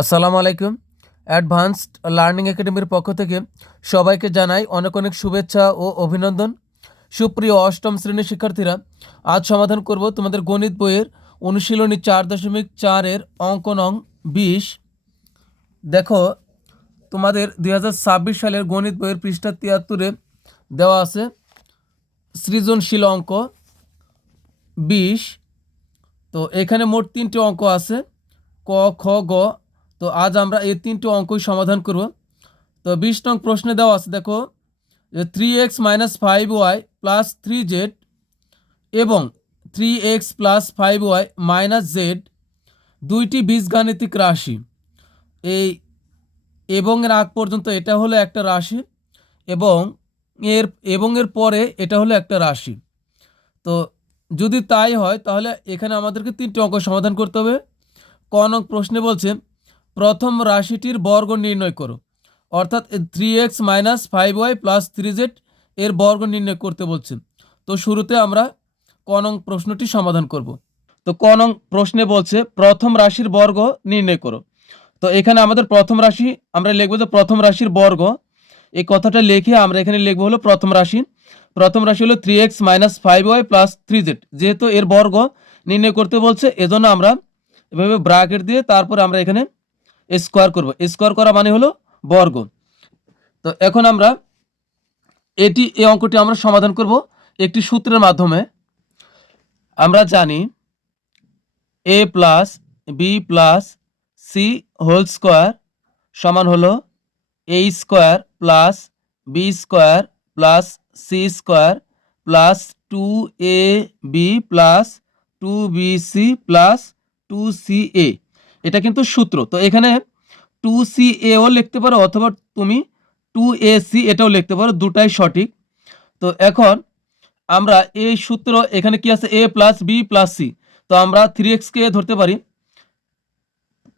আসসালামু আলাইকুম। Advanced learning একাডেমির পক্ষ থেকে সবাইকে জানাই অনেক অনেক শুভেচ্ছা ও অভিনন্দন। সুপ্রিয় অষ্টম শ্রেণীর শিক্ষার্থীরা, আজ সমাধান করব তোমাদের গণিত বইয়ের অনুশীলনী 4.4-এর অঙ্ক নং 20। দেখো, তোমাদের 2026 সালের গণিত বইয়ের পৃষ্ঠা 73-এ দেওয়া আছে সৃজনশীল অঙ্ক 20। তো এখানে মোট 3টি অঙ্ক আছে, ক, খ, গ। তো আজ আমরা এই 3টি অঙ্কই সমাধান করব। তো 20 নং প্রশ্নে দেওয়া আছে, দেখো, 3x - 5y + 3z এবং 3x + 5y - z দুইটি বীজগাণিতিক রাশি। এই এবং এর আগ পর্যন্ত এটা হলো একটা রাশি, এবং এর পরে এটা হলো একটা রাশি। তো যদি তাই হয় তাহলে এখানে আমাদেরকে 3টি অঙ্ক সমাধান করতে হবে। ক নং প্রশ্নে বলছে প্রথম রাশিটির বর্গ নির্ণয় করো, অর্থাৎ 3x - 5y + 3z এর বর্গ নির্ণয় করতে বলছে। তো শুরুতে আমরা ক নং প্রশ্নটি সমাধান করব। তো ক নং প্রশ্নে বলছে প্রথম রাশির বর্গ নির্ণয় করো। তো এখানে আমাদের প্রথম রাশি আমরা লিখবো যে প্রথম রাশির বর্গ। এই কথাটা লিখে আমরা এখানে লিখবো হলো প্রথম রাশি। প্রথম রাশি হলো 3x - 5y + 3z। যেহেতু এর বর্গ নির্ণয় করতে বলছে, এজন্য আমরা এভাবে ব্র্যাকেট দিয়ে তারপরে আমরা এখানে স্কোয়ার করব। স্কোয়ার করা মানে হলো বর্গ। তো এখন আমরা এই অঙ্কটি আমরা সমাধান করব একটি সূত্রের মাধ্যমে। আমরা জানি a + b + c whole square সমান হলো a square + b square + c square + 2ab + 2bc + 2ca। এটা কিন্তু সূত্র। তো এখানে 2caও লিখতে পারো অথবা তুমি 2ac এটাও লিখতে পারো, দুটাই সঠিক। তো এখন আমরা এই সূত্র, এখানে কি আছে a + b + c। তো আমরা 3x কে ধরতে পারি,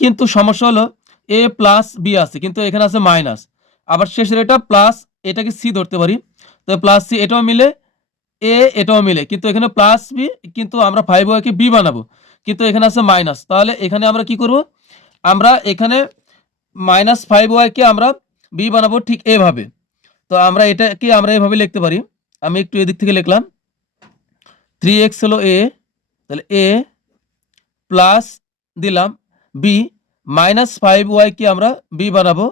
কিন্তু সমস্যা হলো a + b আছে কিন্তু এখানে আছে মাইনাস। আবার শেষের এটা প্লাস, এটাকে c ধরতে পারি। তো প্লাস c এটাও মিলে, a এটাও মিলে, কিন্তু এখানে প্লাস b, কিন্তু আমরা 5y কে b বানাবো, কিন্তু এখানে আছে মাইনাস। তাহলে এখানে আমরা কি করব, আমরা এখানে -5y কে আমরা b বানাবো ঠিক এভাবে। তো আমরা এটাকে আমরা এভাবে লিখতে পারি। আমি একটু এদিক থেকে লিখলাম, 3x হলো a, তাহলে a প্লাস দিলাম b, -5y কে আমরা b বানাবো।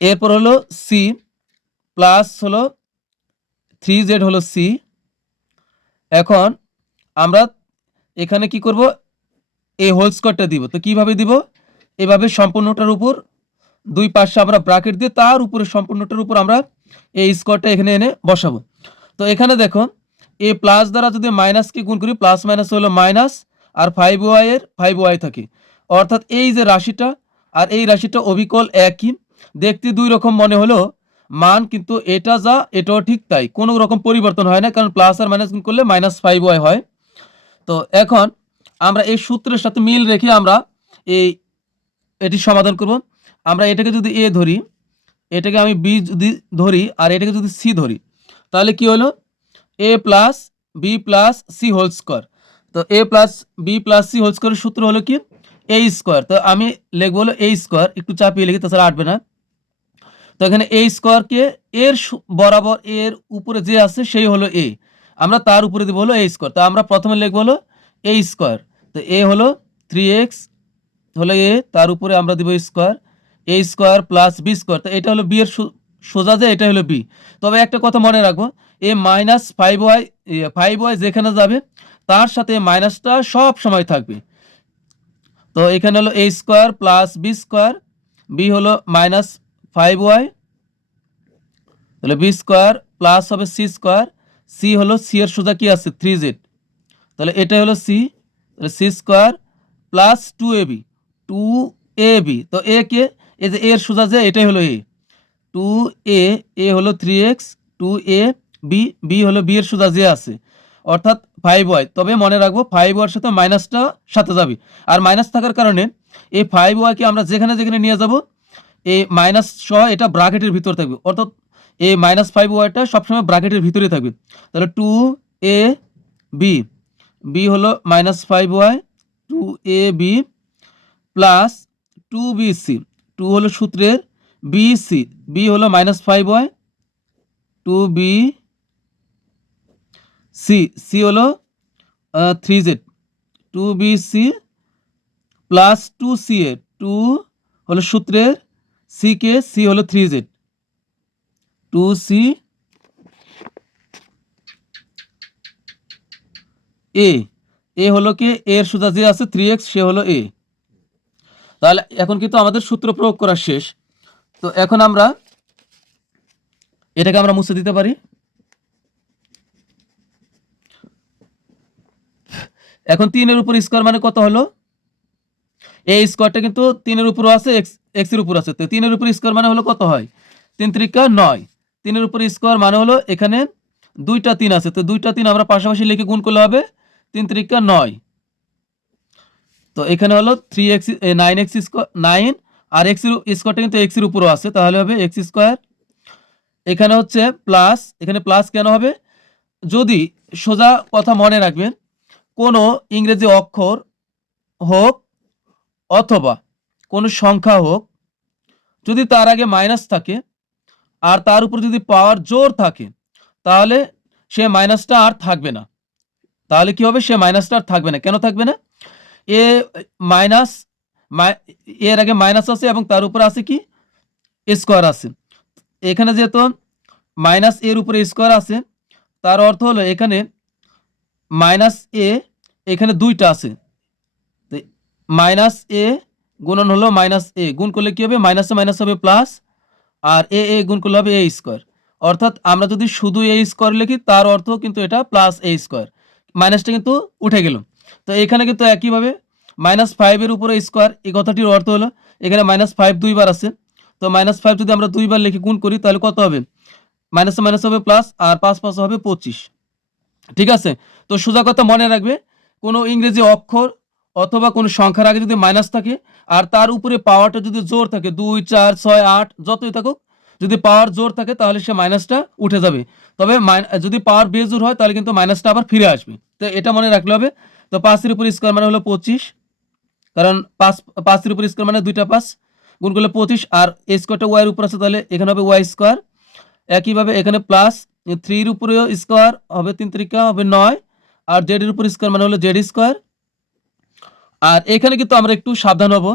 এরপর হলো c প্লাস হলো 3z হলো c। এখন আমরা এখানে কি করব, এই হোল স্কোয়ারটা দিব। তো কিভাবে দিব, এভাবে সম্পূর্ণটার উপর দুই পাশে আমরা ব্র্যাকেট দিয়ে তার উপরে সম্পূর্ণটার উপর আমরা এই স্কোয়ারটা এখানে এনে বসাবো। তো এখানে দেখো, এই প্লাস দ্বারা যদি মাইনাসকে গুণ করি, প্লাস মাইনাস হলো মাইনাস, আর 5y এর 5y থাকে। অর্থাৎ এই যে রাশিটা আর এই রাশিটা অবিকল একই, দেখতে দুই রকম মনে হলো মান, কিন্তু এটা যা এটাও ঠিক তাই, কোনো রকম পরিবর্তন হয় না, কারণ প্লাস আর মাইনাস গুণ করলে -5y হয়। তো এখন আমরা এই সূত্রের সাথে মিল রেখে আমরা এটি সমাধান করব। আমরা এটাকে যদি a ধরি, এটাকে আমি b যদি ধরি, আর এটাকে যদি c ধরি, তাহলে কি হলো a + b + c whole square. তো a + b + c হোল স্কোয়ারের সূত্র হলো কি a স্কোয়ার। তো আমি লিখবো হলো a স্কোয়ার, একটু চাপিয়ে লিখি তাছাড়া আটবে না। তো এখানে a স্কোয়ারকে এর বরাবর এর উপরে যে আছে সেই হলো a, আমরা তার উপরে দেবো হলো a স্কোয়ার। তো আমরা প্রথমে লিখবো হলো a স্কোয়ার। তো a হলো 3x হলো a, তার উপরে আমরা দিব square, a square + b square. তো এটা হলো b এর সোজা, যে এটা হলো b। তবে একটা কথা মনে রাখবো, এই -5y যেখানে যাবে তার সাথে মাইনাসটা সব সময় থাকবে। তো এখানে হলো a square + b square, b হলো -5y, তাহলে b স্কোয়ার প্লাস হবে c স্কোয়ার, c হলো c এর সোজা কি আছে 3z, তাহলে এটা হলো c, তাহলে c স্কোয়ার প্লাস 2ab। তো a কে, এই যে এর সোজা যে এটাই হলো a, 2a হলো 3x, 2a b হলো b এর সোজা যে আছে, অর্থাৎ 5y। তবে মনে রাখবো 5y এর সাথে মাইনাসটা সাথে যাবে, আর মাইনাস থাকার কারণে এই 5y কে আমরা যেখানে যেখানে নিয়ে যাব এই মাইনাস সহ এটা ব্র্যাকেটের ভিতর থাকবে, অর্থাৎ এই -5yটা সবসময় ব্র্যাকেটের ভিতরে থাকবে। তাহলে 2ab, b হলো -5y, 2ab প্লাস 2bc, 2 হলো সূত্রের bc, b হলো -5y, 2bc, c হলো 3z, 2bc প্লাস 2ca, 2 হলো সূত্রের ck, c হলো 3z, 2c a হলো কে, এর সোজা যে আছে 3x, সে হলো a। তাহলে এখন কিন্তু আমাদের সূত্র প্রয়োগ করা শেষ। তো এখন আমরা এটাকে আমরা মুছে দিতে পারি। এখন 3 এর উপর স্কোয়ার মানে কত হলো, এই স্কোয়ারটা কিন্তু 3 এর উপরও আছে, x এর উপর আছে। তো 3 এর উপর স্কোয়ার মানে হলো কত হয়, 3 × 9। 3 এর উপর স্কোয়ার মানে হলো এখানে দুইটা 3 আছে, তো দুইটা 3 আমরা পাশাপাশি লিখে গুণ করলে হবে 3 × 9। তো এখানে হলো 3x 9x স্কোয়ার, 9 আর x এর স্কোয়ারটা কিন্তু x এর উপরও আছে, তাহলে হবে x স্কোয়ার। এখানে হচ্ছে প্লাস, এখানে প্লাস কেন হবে, যদি সোজা কথা মনে রাখবেন, কোনো ইংরেজি অক্ষর হোক অথবা কোনো সংখ্যা হোক, যদি তার আগে মাইনাস থাকে আর তার উপর যদি পাওয়ার জোর থাকে, তাহলে সে মাইনাসটা আর থাকবে না। তাহলে কি হবে, সে মাইনাসটা আর থাকবে না। কেন থাকবে না, এ মাইনাস, এর আগে মাইনাস আছে এবং তার উপরে আছে কি, স্কোয়ার আছে। এখানে যেহেতু মাইনাস এর উপরে স্কোয়ার আছে, তার অর্থ হলো এখানে মাইনাস এ, এখানে দুইটা আছে, মাইনাস এ গুণন হলো মাইনাস এ, গুণ করলে কি হবে, মাইনাসে মাইনাস হবে প্লাস, আর এ গুণ করলে হবে এ স্কোয়ার। অর্থাৎ আমরা যদি শুধু এ স্কোয়ার লিখি, তার অর্থ কিন্তু এটা প্লাস এ স্কোয়ার, মাইনাসটা কিন্তু উঠে গেল। তো এখানে কিন্তু একইভাবে -5 উপরে স্কোয়ার, এই কথাটির অর্থ হলো এখানে -5 দুইবার আছে। তো -5 যদি আমরা দুইবার লিখে গুণ করি, তাহলে কত হবে, মাইনাসে মাইনাস হবে প্লাস, আর 5 5 হবে 25। ঠিক আছে। তো সোজা কথা মনে রাখবে, কোনো ইংরেজি অক্ষর অথবা কোনো সংখ্যার আগে যদি মাইনাস থাকে আর তার উপরে পাওয়ারটা যদি জোর থাকে, 2 4 6 8 যতই থাকুক, যদি পাওয়ার জোর থাকে তাহলে সে মাইনাসটা উঠে যাবে। তবে যদি পাওয়ার বেজোর হয় তাহলে কিন্তু মাইনাসটা আবার ফিরে আসবে। তো এটা মনে রাখলে হবে। তো 5 এর উপর স্কোয়ার মানে হলো 25, কারণ 5 এর উপর স্কোয়ার মানে দুইটা 5, গুণ করলে 25, আর এই স্কোয়ারটা ওয়াই এর উপর আছে, তাহলে এখানে হবে ওয়াই স্কোয়ার। একইভাবে এখানে প্লাস 3 এর উপরে স্কোয়ার হবে, 3 × হবে 9, আর জেড এর উপর স্কোয়ার মানে হলো জেড স্কোয়ার। আর এখানে কিন্তু আমরা একটু সাবধান হব,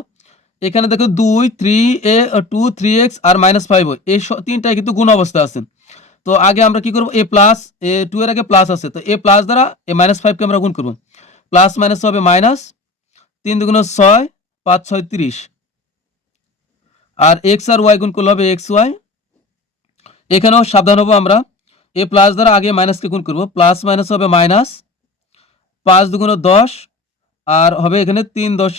এখানে দেখো 2 3a 2 3x আর -5 এই তিনটাই কিন্তু গুণ অবস্থা আছে। তো আগে আমরা কি করব, এ প্লাস, এ 2 এর আগে প্লাস আছে, তো এ প্লাস দ্বারা এ -5 কে আমরা গুণ করব, প্লাস মাইনাস হবে মাইনাস, 3 × 6 5 6 30, আর x আর y গুণ করলে হবে xy। এখানেও সাবধান হব আমরা, এ প্লাস দ্বারা আগে মাইনাসকে গুণ করব, প্লাস মাইনাস হবে মাইনাস, 5 × 10, আর হবে এখানে 3 10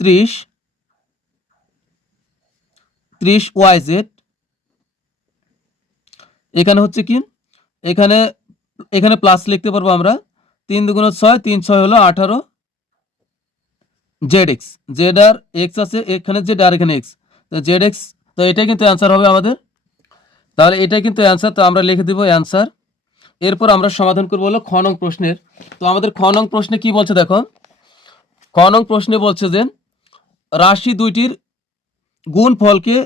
30, 30 yz। এখানে হচ্ছে কি, এখানে এখানে প্লাস লিখতে পারবো আমরা, 3 × 6 3 6 হলো 18 zx, জেড আর এক্স আছে, এখানে জেড আর এখানে এক্স, তো zx। তো এটাই কিন্তু অ্যান্সার হবে আমাদের। তাহলে এটাই কিন্তু অ্যান্সার, তো আমরা লিখে দিব অ্যান্সার। এরপর আমরা সমাধান করবো হলো খ নং প্রশ্নের। তো আমাদের খ নং প্রশ্নে কি বলছে দেখো, খ নং প্রশ্নে বলছে যে রাশি দুইটির গুণফলকে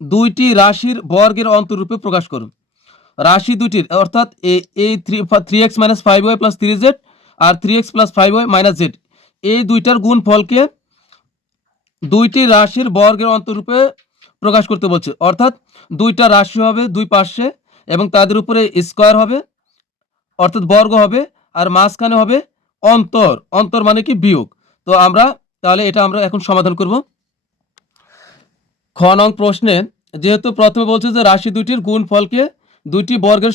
দুইটি রাশির বর্গের অন্তরূপে প্রকাশ করুন। রাশি দুইটির অর্থাৎ এই 3x - 5y + 3z আর 3x + 5y - z, এই দুইটার গুণফলকে দুইটি রাশির বর্গের অন্তরূপে প্রকাশ করতে বলছে। অর্থাৎ দুইটা রাশি হবে দুই পাশে এবং তাদের উপরে স্কোয়ার হবে, অর্থাৎ বর্গ হবে, আর মাঝখানে হবে অন্তর, অন্তর মানে কি বিয়োগ। তো আমরা তাহলে এটা আমরা এখন সমাধান করব। খ নং প্রশ্নে যেহেতু প্রথমে বলছে যে রাশি দুইটির গুণফলকে দুইটি বর্গের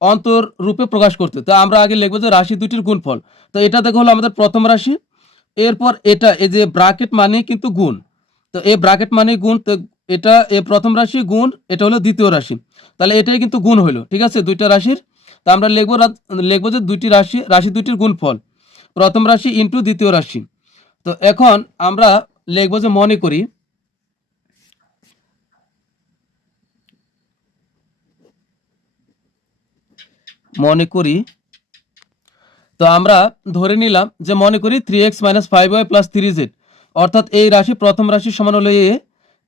অন্তর রূপে প্রকাশ করতে, তো আমরা আগে লিখবো যে রাশি দুইটির গুণফল। তো এটা দেখো হলো আমাদের প্রথম রাশি, এরপর এটা এই যে ব্র্যাকেট মানে কিন্তু গুণ, তো এই ব্র্যাকেট মানে গুণ, তো এটা এই প্রথম রাশি গুণ, এটা হলো দ্বিতীয় রাশি, তাহলে এটাই কিন্তু গুণ হইলো। ঠিক আছে, দুইটা রাশির, তা আমরা লিখবো যে দুইটি রাশি দুইটির গুণফল, প্রথম রাশি ইন্টু দ্বিতীয় রাশি। তো এখন আমরা লিখবো যে মনে করি, তো আমরা ধরে নিলাম যে মনে করি 3x - 5y + 3z, অর্থাৎ এই রাশি প্রথম রাশি সমান হলো এ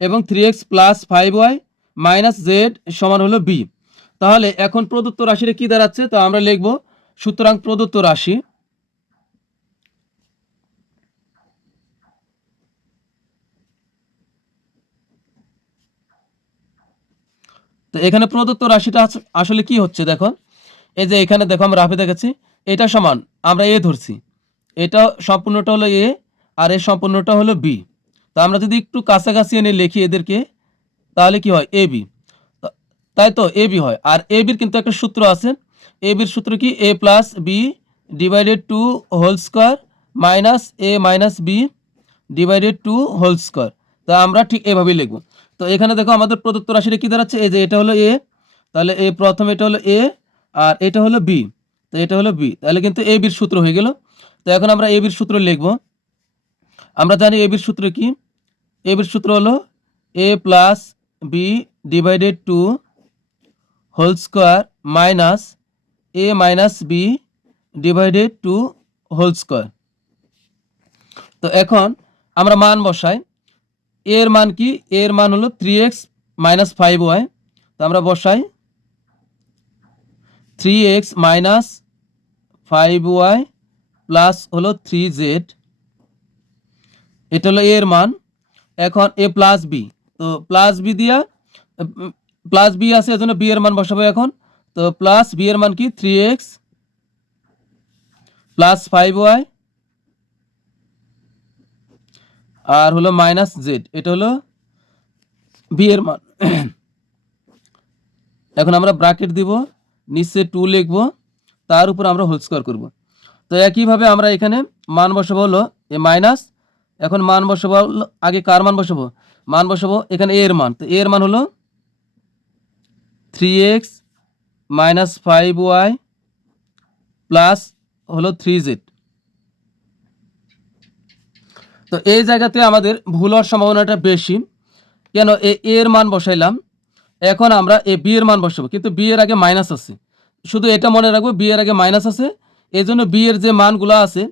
এবং 3x plus 5y minus Z সমান হলো বি। তাহলে এখন প্রদত্ত রাশিটা কি দাঁড়াচ্ছে, তো আমরা লিখব সুতরাং প্রদত্ত রাশি তো এখানে প্রদত্ত রাশিটা আসলে কি হচ্ছে দেখো, এই যে এখানে দেখো আমরা রাফে দেখাচ্ছি এটা সমান আমরা এ ধরছি, এটা সম্পূর্ণটা হলো এ আর এর সম্পূর্ণটা হলো বি। তো আমরা যদি একটু কাছাকাছি এনে লিখি এদেরকে তাহলে কি হয় এ বি, তাই তো এ বি হয়। আর এ বির কিন্তু একটা সূত্র আছে, এ বির সূত্র কি A plus B divided two whole square minus A minus B divided two whole square. তা আমরা ঠিক এভাবেই লিখব। তো এখানে দেখো আমাদের প্রদত্ত রাশিটা কি দাঁড়াচ্ছে, এই যে এটা হলো এ, তাহলে এ প্রথম এটা হলো এ আর এটা হলো বি, তো এটা হলো বি, তাহলে কিন্তু এ বির সূত্র হয়ে গেল। তো এখন আমরা এ বির সূত্র লিখব। আমরা জানি এ বির সূত্র কি, এ বির সূত্র হলো A plus B divided two whole square minus A minus B divided two whole square. তো এখন আমরা মান বসাই, এর মান কি, এর মান হলো 3x মাইনাস 5y, তো আমরা বসাই 3x মাইনাস 5y প্লাস হলো 3z, এটা হলো এর মান। এখন এ প্লাস বি, তো প্লাস বি দিয়া প্লাস বি আছে এজন্য বি এর মান বসাবো এখন। তো প্লাস বি এর মান কি 3x প্লাস 5y আর হলো মাইনাস জেড, এটা হলো বি এর মান। এখন আমরা ব্র্যাকেট দিব, নিচে 2 লিখব, তার উপর আমরা হোল স্কোয়ার করব। তো একইভাবে আমরা এখানে মান বসাবো হলো এ মাইনাস, এখন মান বসাবো আগে কার মান বসাবো, মান বসাবো এখানে এর মান, তো এর মান হলো 3x মাইনাস 5y প্লাস হলো 3z। তো এই জায়গাতে আমাদের ভুল হওয়ার সম্ভাবনাটা বেশি, কেন এর মান বসাইলাম, এখন আমরা এ বি এর মান বসাবো, কিন্তু বি এর আগে মাইনাস আছে, শুধু এটা মনে রাখবো বি এর আগে মাইনাস আছে, এই জন্য বি এর যে মানগুলো আছে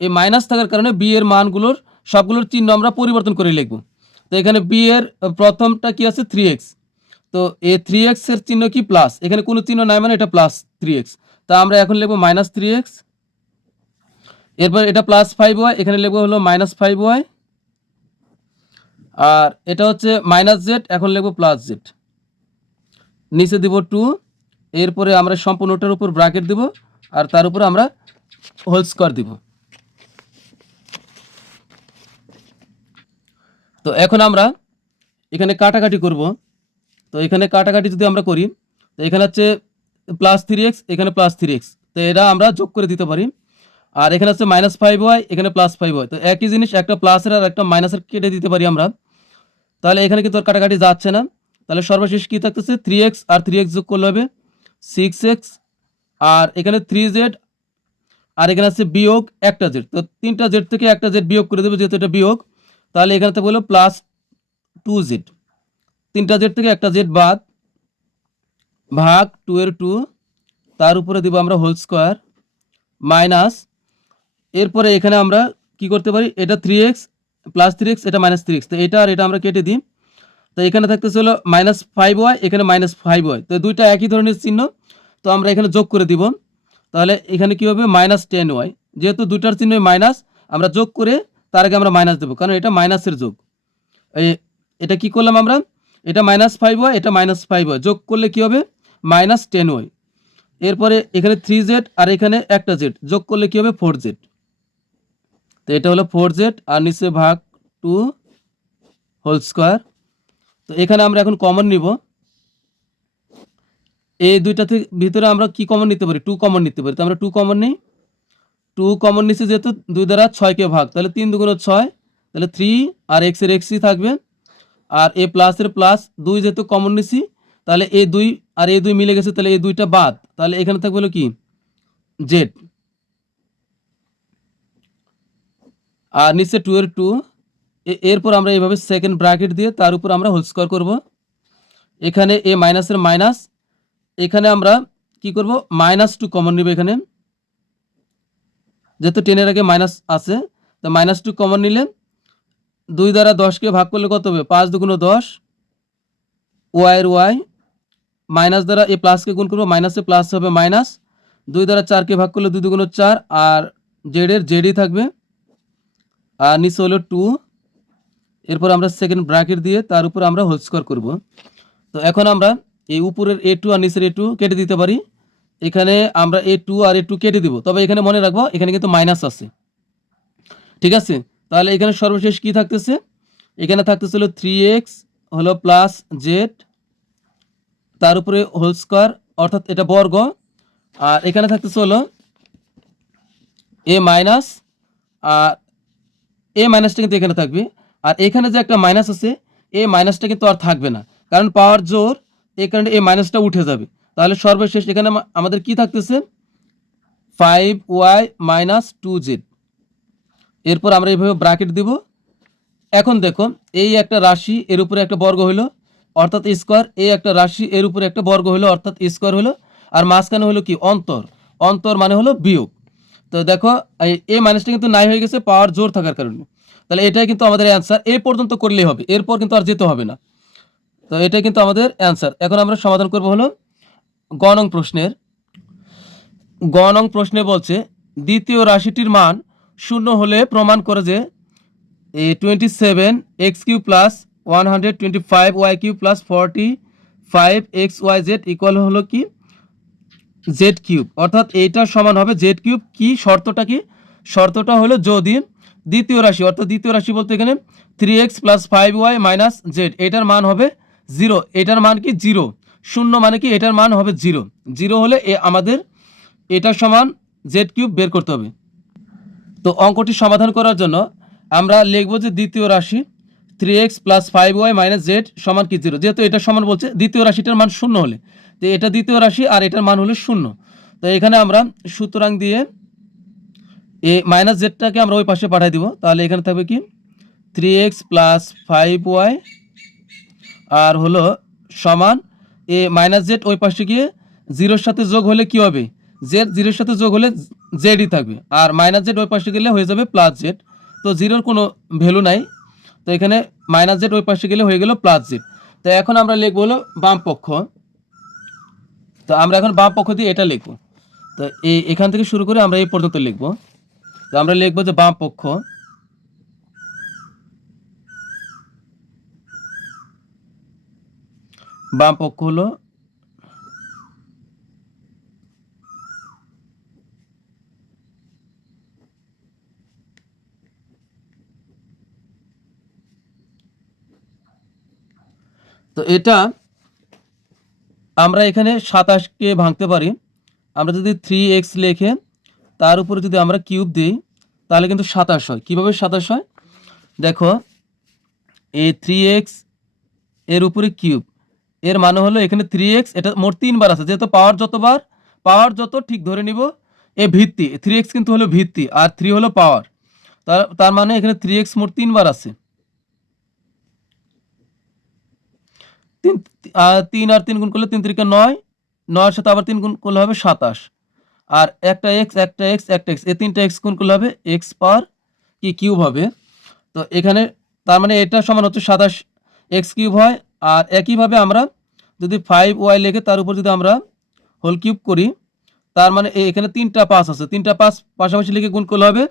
এই মাইনাস থাকার কারণে বি এর মানগুলোর সবগুলোর চিহ্ন আমরা পরিবর্তন করে লিখব। তো এখানে বি এর প্রথমটা কি আছে 3x, তো এই 3x এর চিহ্ন কি প্লাস, এখানে কোনো চিহ্ন নাই মানে এটা প্লাস 3x, তা আমরা এখন লিখবো মাইনাস 3x, এরপর এটা প্লাস 5y, এখানে লিখবো হলো মাইনাস 5y, আর এটা হচ্ছে মাইনাস জেড, এখন লিখবো প্লাস জেড, নিচে দিব 2, এরপরে আমরা সম্পূর্ণটার উপর ব্র্যাকেট দিব আর তার উপর আমরা হোল স্কোয়ার দিব। তো এখন আমরা এখানে কাটাকাটি করব, তো এখানে কাটাকাটি যদি আমরা করি, তো এখানে হচ্ছে প্লাস 3x, এখানে প্লাস 3x, তো এটা আমরা যোগ করে দিতে পারি। আর এখানে হচ্ছে মাইনাস 5y, এখানে প্লাস 5y, তো একই জিনিস একটা প্লাসের আর একটা মাইনাসের কেটে দিতে পারি আমরা, তাহলে এখানে কিন্তু আর কাটাকাটি যাচ্ছে না। তাহলে সর্বশেষ কী থাকতেছে 3x আর 3x যোগ করলে হবে 6x, আর এখানে 3z, আর এখানে আছে বিয়োগ একটা জেড, তো 3টা জেড থেকে একটা জেড বিয়োগ করে দেবে যেহেতু এটা বিয়োগ, তাহলে এখানে তো বললো প্লাস 2z, 3টা জেড থেকে একটা জেড বাদ, ভাগ 2 এর 2, তার উপরে দিব আমরা হোল স্কোয়ার মাইনাস, এরপরে এখানে আমরা কি করতে পারি, এটা 3x প্লাস 3x, এটা মাইনাস 3x, তো এটা আর এটা আমরা কেটে দিই, তো এখানে থাকতেছে হলো মাইনাস 5y, এখানে মাইনাস 5y, তো দুইটা একই ধরনের চিহ্ন, তো আমরা এখানে যোগ করে দিব, তাহলে এখানে কি হবে মাইনাস 10y, যেহেতু দুইটার চিহ্ন মাইনাস আমরা যোগ করে তার আগে আমরা মাইনাস দেবো কারণ এটা মাইনাসের যোগ। এটা কি করলাম আমরা, এটা মাইনাস 5y, এটা মাইনাস 5y, যোগ করলে কি হবে মাইনাস 10y, এরপরে এখানে 3z আর এখানে একটা জেড যোগ করলে কি হবে 4z, তো এটা হলো 4z আর নিচে ভাগ 2 হোল স্কোয়ার। তো এখানে আমরা এখন কমন নিব, এই দুইটা থেকে ভিতরে আমরা কি কমন নিতে পারি, 2 কমন নিতে পারি, তো আমরা 2 কমন নিই, 2 কমন নিচে যেহেতু 2 দ্বারা 6কে ভাগ, তাহলে 3 2 6, তাহলে 3 আর x এর xই থাকবে, আর এ প্লাসের প্লাস 2 যেহেতু কমন নিছি, তাহলে এ 2 আর এ 2 মিলে গেছে, তাহলে এই দুইটা বাদ, তাহলে এখানে থাকবে হলো কি জেড, আর নিচে 2 এর 2, এরপর আমরা এইভাবে সেকেন্ড ব্র্যাকেট দিয়ে তার উপর আমরা হোল স্কোয়ার করব, এখানে এ মাইনাসের মাইনাস, এখানে আমরা কি করব মাইনাস 2 কমন নিব, এখানে যেহেতু 10 এর আগে মাইনাস আছে তো মাইনাস 2 কমন নিলে 2 দ্বারা 10কে ভাগ করলে কত হবে? 5 দুগুণ 10, ওয়াইয়ের ওয়াই, মাইনাস দ্বারা এ প্লাসকে গুণ করবো, মাইনাসে প্লাস হবে মাইনাস, 2 দ্বারা 4কে ভাগ করলে 2 দুগুণ 4, আর জেডের জেডই থাকবে, আর নিচে হলো 2। এরপর আমরা সেকেন্ড ব্র্যাকেট দিয়ে তার উপর আমরা হোল স্কোয়ার করব। তো এখন আমরা এই উপরের A2 আর নিচের A2 কেটে দিতে পারি। এখানে আমরা A2 আর A2 কেটে দিব, তবে এখানে মনে রাখবো এখানে কিন্তু মাইনাস আছে, ঠিক আছে? তাহলে এখানে সর্বশেষ কি থাকতেছে? এখানে থাকতেছিল 3x হলো প্লাস জেড, তার উপরে হোল স্কোয়ার অর্থাৎ এটা বর্গ, আর এখানে থাকতেছে হলো এ মাইনাস, আর এ মাইনাসটা কিন্তু এখানে থাকবে, আর এখানে যে একটা মাইনাস আছে এ মাইনাসটা কিন্তু আর থাকবে না, কারণ পাওয়ার জোর, এই কারণে এই মাইনাসটা উঠে যাবে। তাহলে সর্বশেষ এখানে আমাদের কি থাকতেছে? 5y minus 2z। এরপর আমরা এইভাবে ব্র্যাকেট দিব। এখন দেখো এই একটা রাশি এর উপরে একটা বর্গ হলো অর্থাৎ স্কোয়ার, এই একটা রাশি এর উপরে একটা বর্গ হলো অর্থাৎ স্কোয়ার হলো, আর মাঝখানে হলো কি? অন্তর। অন্তর মানে হলো বিয়োগ। তো দেখো এই মাইনাসটা কিন্তু নাই হয়ে গেছে পাওয়ার জোর থাকার কারণে। তাহলে এটাই কিন্তু আমাদের অ্যান্সার, এই পর্যন্ত করলেই হবে, এরপর কিন্তু আর যেতে হবে না। তো এটাই কিন্তু আমাদের অ্যান্সার। এখন আমরা সমাধান করব হলো গ নং প্রশ্নের। গ নং প্রশ্নে বলছে দ্বিতীয় রাশিটির মান 0 হলে প্রমাণ করে যে 27x³ plus 125y³ plus 45xyz equal হলো কি? z³ অর্থাৎ এইটা সমান হবে z³ কি? শর্তটা কি? শর্তটা হলো যদি দ্বিতীয় রাশি, অর্থাৎ দ্বিতীয় রাশি বলতে এখানে 3x plus 5y minus Z, এটার মান হবে 0। এটার মান কি? 0। 0 মানে কি? এটার মান হবে 0। 0 হলে আমাদের এটা সমান z³ বের করতে হবে। তো অঙ্কটি সমাধান করার জন্য আমরা লিখব যে দ্বিতীয় রাশি 3x plus 5y minus Z সমান কি? 0। যেহেতু এটা সমান বলছে দ্বিতীয় রাশিটার মান 0 হলে, তো এটা দ্বিতীয় রাশি আর এটার মান হলো 0। তো এখানে আমরা সুতরাং দিয়ে এ মাইনাস জেডটাকে আমরা ওই পাশে পাঠিয়ে দিব। তাহলে এখানে থাকবে কি? 3x প্লাস 5y আর হলো সমান এ মাইনাস জেড ওই পাশে গিয়ে 0-র সাথে যোগ হলে কি হবে? জেড 0-এর সাথে যোগ হলে জেডই থাকবে, আর মাইনাস জেড ওই পাশে গেলে হয়ে যাবে প্লাস জেড। তো 0-র কোনো ভ্যালু নাই, তো এখানে মাইনাস জেড ওই পাশে গেলে হয়ে গেল প্লাস জেড। তো এখন আমরা লিখবো হলো বাম পক্ষ। তো আমরা এখন বাম পক্ষ দিয়ে এটা লিখবো। তো এখান থেকে শুরু করে আমরা এই পর্যন্ত লিখবো। তো আমরা লিখবো যে বাম পক্ষ হলো তো এটা আমরা এখানে 27কে ভাঙতে পারি। আমরা যদি 3x লিখে তার উপরে যদি আমরা কিউব দিই তাহলে কিন্তু 27 হয়। কীভাবে 27 হয়? দেখো এই 3x এর উপরে কিউব, এর মানে হলো এখানে 3x, এটা মোট 3বার আছে, যেহেতু পাওয়ার যত ঠিক ধরে নিব এ ভিত্তি, 3x কিন্তু হলো ভিত্তি আর 3 হলো পাওয়ার, তার মানে এখানে 3x মোট 3বার আছে। 3 আর 3 গুণ করলে 3 3 9, 9-এর সাথে আবার 3 গুণ করলে হবে 27, আর একটা x এই 3টা x গুণ করলে হবে x পাওয়ার কি কিউব হবে। তো এখানে তার মানে এটা সমান হচ্ছে 27x³ হয়। আর একইভাবে আমরা যদি 5y লিখে তার উপর যদি আমরা হোল কিউব করি, তার মানে এখানে 3টা 5 আছে, 3টা 5 পাশাপাশি লিখে গুণ করলে হবে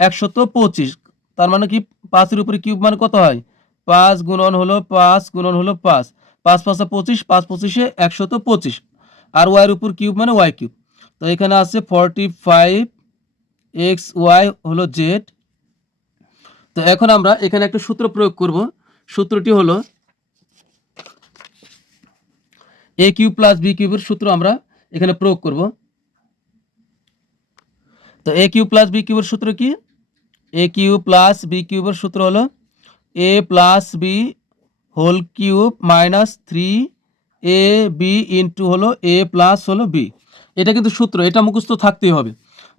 125। তার মানে কি 5-এর উপরে কিউব মানে কত হয়? 5 গুণন হলো 5 গুণন হলো 5, 5 5 25, 5 25-এ 125, আর ওয়াইয়ের উপর কিউব মানে ওয়াই কিউব। তো এখানে আছে 45xy হলো জেড। তো এখন আমরা এখানে একটা সূত্র প্রয়োগ করব। সূত্রটি হলো a³ প্লাস b³ এর সূত্র আমরা এখানে প্রয়োগ করব। তো a³ প্লাস b³ এর সূত্র কি? a³ প্লাস b³ এর সূত্র হলো a plus b whole cube minus 3ab into হলো a প্লাস হলো b। এটা কিন্তু সূত্র, এটা মুখস্থ থাকতেই হবে।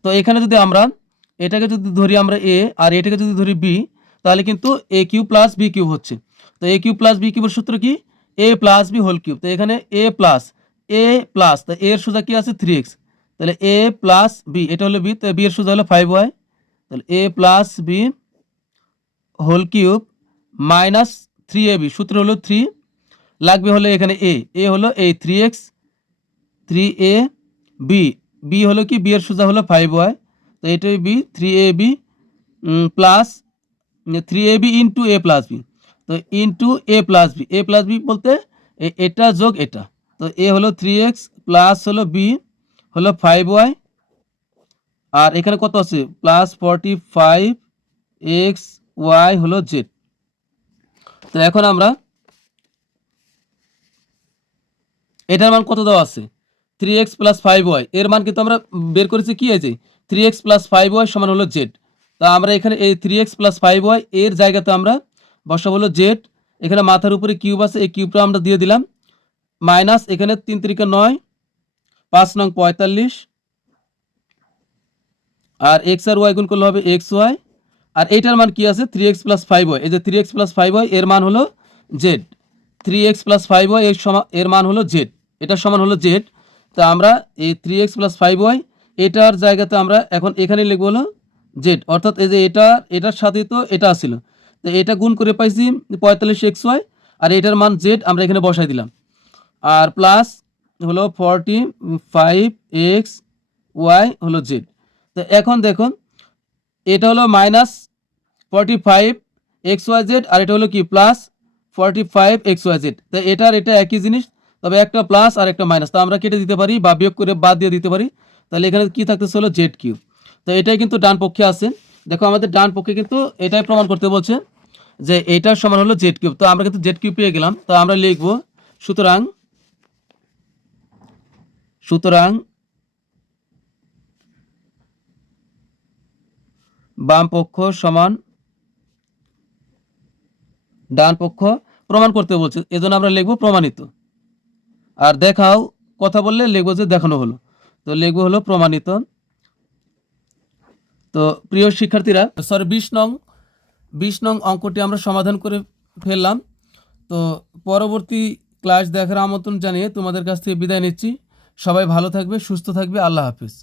তো এখানে যদি আমরা এটাকে যদি ধরি আমরা a আর এটাকে যদি ধরি b, তাহলে কিন্তু a³ প্লাস b³ হচ্ছে। তো a³ প্লাস b³ এর সূত্র কি? a plus b whole cube. তো এখানে a প্লাস তো a এর সোজা কি আছে? 3x, তাহলে a প্লাস b, এটা হলো b, তো b এর সোজা হলো 5y, তাহলে a plus b whole cube minus 3ab, সূত্র হলো 3, লাগবে হলো এখানে এ হলো এই 3x 3ab, বি হলো কি, বি এর সোজা হলো 5y, তো এটাই B 3ab plus 3ab into A plus B, তো ইন্টু এ প্লাস বি বলতে এটা যোগ এটা, তো এ হলো 3x প্লাস হলো বি হলো 5y, আর এখানে কত আছে প্লাস 45xy হলো জেড। তো এখন আমরা এটার মান কত দেওয়া আছে 3x প্লাস 5y, এর মান কিন্তু আমরা বের করেছি কি আছে 3x প্লাস 5y সমান হলো জেড। তা আমরা এখানে এই 3x প্লাস 5y এর জায়গাতে আমরা বসাবো হলো জেড, এখানে মাথার উপরে কিউব আছে, এই কিউবটা আমরা দিয়ে দিলাম, মাইনাস এখানে 3 3 9, 5 নং 45, আর x আর y গুণ করলে হবে xy, আর এইটার মান কি আছে 3x প্লাস 5y, এই যে 3x প্লাস 5y এর মান হলো জেড, 3x প্লাস 5y এর মান হলো জেড, এটা সমান হলো জেড। তা আমরা এই 3x প্লাস 5y এটার জায়গাতে আমরা এখন এখানে লিখবো হলো জেড, অর্থাৎ এই যে এটার সাথে তো এটা ছিল, তো এটা গুণ করে পাইছি 45xy, আর এটার মান জেড আমরা এখানে বসাই দিলাম, আর প্লাস হলো 45xy হলো জেড। তো এখন দেখুন এটা হলো মাইনাস 45xyz, আর এটা হলো কি প্লাস 45xyz, তো এটা একই জিনিস, তবে একটা প্লাস আর একটা মাইনাস, তো আমরা কেটে দিতে পারি বা বিয়োগ করে বাদ দিয়ে দিতে পারি, তাহলে এখানে কি থাকতেছে হলো জেড কিউব। তো এটাই কিন্তু ডান পক্ষে আছে, দেখো আমাদের ডান পক্ষে কিন্তু এটাই প্রমাণ করতে বলছে যে এটার সমান হলো জেড কিউব, তো আমরা কিন্তু জেড কিউব পেয়ে গেলাম। তো আমরা লিখবো সুতরাং বাম পক্ষ সমান ডান পক্ষ প্রমাণ করতে বলছে, এজন্য আমরা লিখবো প্রমাণিত, আর দেখাও কথা বললে লিখবো যে দেখানো হলো, তো লিখবো হলো প্রমাণিত। তো প্রিয় শিক্ষার্থীরা, সরি 20 নং অঙ্কটি আমরা সমাধান করে ফেললাম। তো পরবর্তী ক্লাস দেখার আমন্ত্রণ জানিয়ে তোমাদের কাছ থেকে বিদায় নিচ্ছি। সবাই ভালো থাকবে, সুস্থ থাকবে, আল্লাহ হাফিজ।